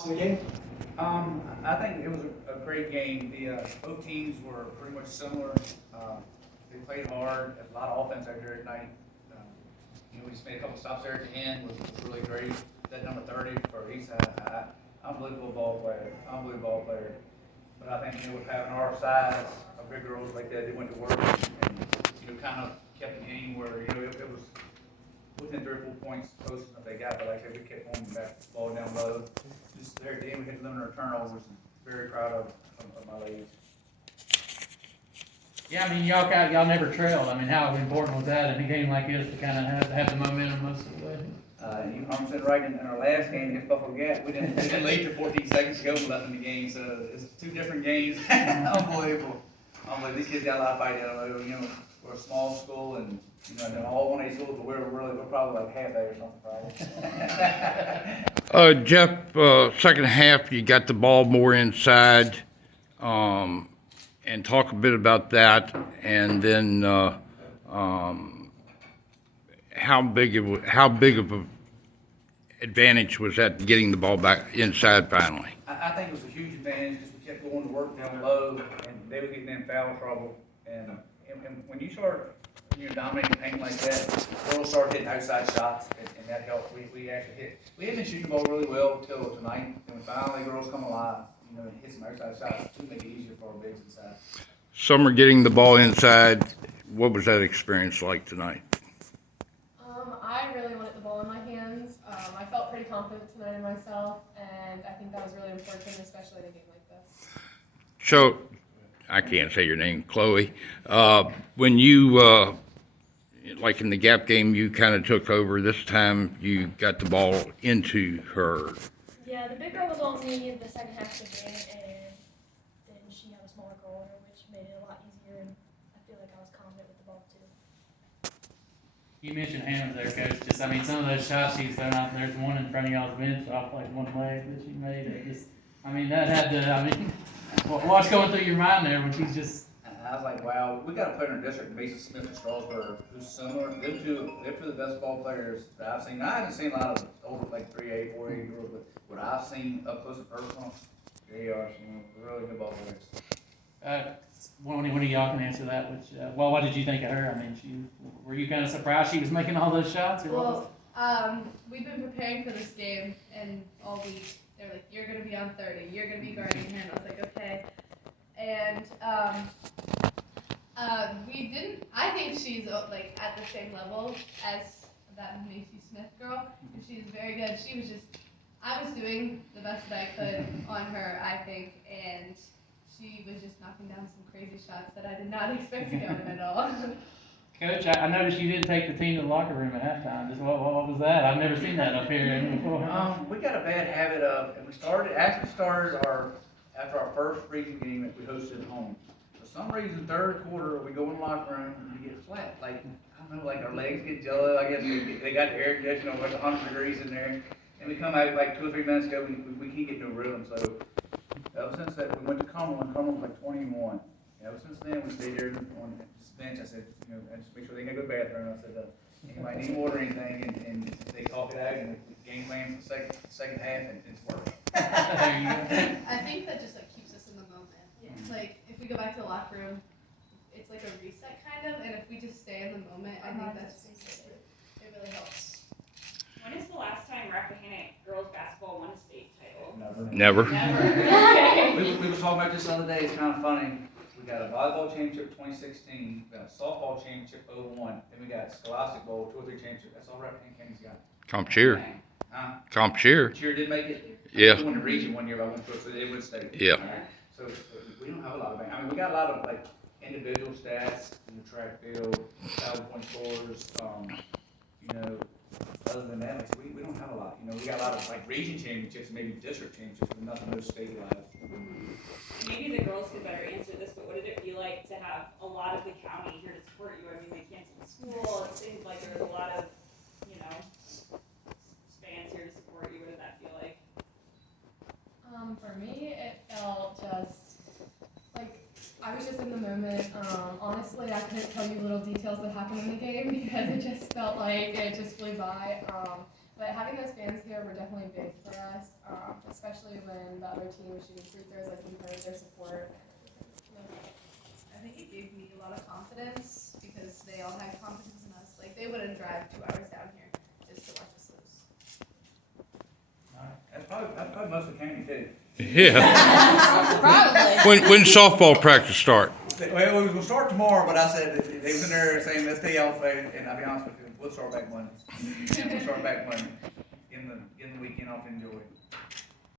The game? I think it was a great game. Both teams were pretty much similar. They played hard, a lot of offense out there at night. Uh, we just made a couple stops there at the end, was really great. That number 30 for Eastside, unbelievable ball player, unbelievable ball player. But I think, with having our size, of big girls like that, they went to work and kind of kept the game where, it was within 3 or 4 points close enough they got, but like I said, we kept going back, ball down low. Just there at the end, we had to limit our turnovers, and very proud of my ladies. Yeah, I mean, y'all never trailed. I mean, how important was that in a game like this to kind of have the momentum most of the way? You 100% right. In our last game against Buffalo Gap, we didn't lead to 14 seconds to go left in the game, so it's two different games. Unbelievable. Unbelievable. These kids got a lot of fight in them. We're a small school, and they're all 1A schools, but we're probably like half A or something, probably. Jeff, second half, you got the ball more inside, and talk a bit about that, and then how big of a advantage was that getting the ball back inside finally? I think it was a huge advantage because we kept going to work down low, and they were getting in foul trouble. And when you start dominating paint like that, girls start hitting outside shots, and that helped. We actually we had been shooting the ball really well until tonight, and when finally girls come alive, and hit some outside shots to make it easier for our bigs inside. Summer getting the ball inside, what was that experience like tonight? I really wanted the ball in my hands. I felt pretty confident tonight in myself, and I think that was really important, especially in a game like this. So, I can't say your name, Chloe. When you, like in the Gap game, you kind of took over. This time, you got the ball into her. Yeah, the big girl was on me in the second half of the game, and then she had a smaller girl on her, which made it a lot easier, and I feel like I was confident with the ball too. You mentioned Hannah there, Coach. Just, I mean, some of those shots she's thrown out there's one in front of y'all's bench off like one leg that she made. That had to, what's going through your mind there when she's just. I was like, wow, we got a player in our district, Mason Smith and Strasburg, who's similar. They're two of the best ball players that I've seen. I haven't seen a lot of over like 3A, 4A girls, but what I've seen up close and personal, they are some really good ball players. One of y'all can answer that. What did you think of her? I mean, were you kind of surprised she was making all those shots? Or Well, we've been preparing for this game, and all week they're like, "You're gonna be on 30. You're gonna be guarding him." I was like, "Okay." And we didn't. I think she's like at the same level as that Macy Smith girl. And she's very good. She was just. I was doing the best that I could on her, I think, and she was just knocking down some crazy shots that I did not expect to go in at all. Coach, I noticed you didn't take the team to the locker room at halftime. Just what was that? I've never seen that up here before. We got a bad habit of, and we started after our first region game that we hosted at home. For some reason, third quarter, we go in the locker room and we get flat. Like, I don't know, like our legs get jello. I guess they got the air conditioner over 100 degrees in there. And we come out like 2 or 3 minutes ago, we can't get no rhythm. So ever since that, we went to Cumberland. Cumberland was like 21. Ever since then, we stayed there on this bench. I said, I just make sure they can go to the bathroom. I said, anybody need water or anything? And they talk it out, and the game plan for the second half, and it's working. There you go. I think that just like keeps us in the moment. It's like if we go back to the locker room, it's like a reset kind of, and if we just stay in the moment, I think it really helps. When is the last time Rappahannock girls basketball won a state title? Never. Never. We were talking about this the other day. It's kind of funny. We got a volleyball championship 2016, we got a softball championship 01, then we got Scholastic Bowl 2 or 3 championship. That's all Rappahannock County's got. Comp cheer. Huh? Comp cheer. Cheer did make it. Yeah. We won the region one year, but I went to it, so it would stay. Yeah. All right. So we don't have a lot of. I mean, we got a lot of like individual stats in the track field, 1,000-point scores. Other than that, like, we don't have a lot. We got a lot of like region championships, maybe district championships, but nothing those statewide. Maybe the girls could better answer this, but what did it feel like to have a lot of the county here to support you? I mean, they canceled school. It seemed like there was a lot of, fans here to support you. What did that feel like? For me, it felt just like I was just in the moment. Honestly, I couldn't tell you little details that happened in the game because it just felt like it just flew by. But having those fans here were definitely big for us, especially especially when the other team was shooting free throws. Like we heard their support. I think it gave me a lot of confidence because they all had confidence in us. Like they wouldn't drive 2 hours down here just to watch us lose. That's probably most of the county too. Yeah. Probably. When softball practice start? Well, we was gonna start tomorrow, but I said, they was in there saying, let's stay off, and I'll be honest with you, we'll start back Monday. Yeah, we'll start back Monday, getting the weekend off, enjoy it.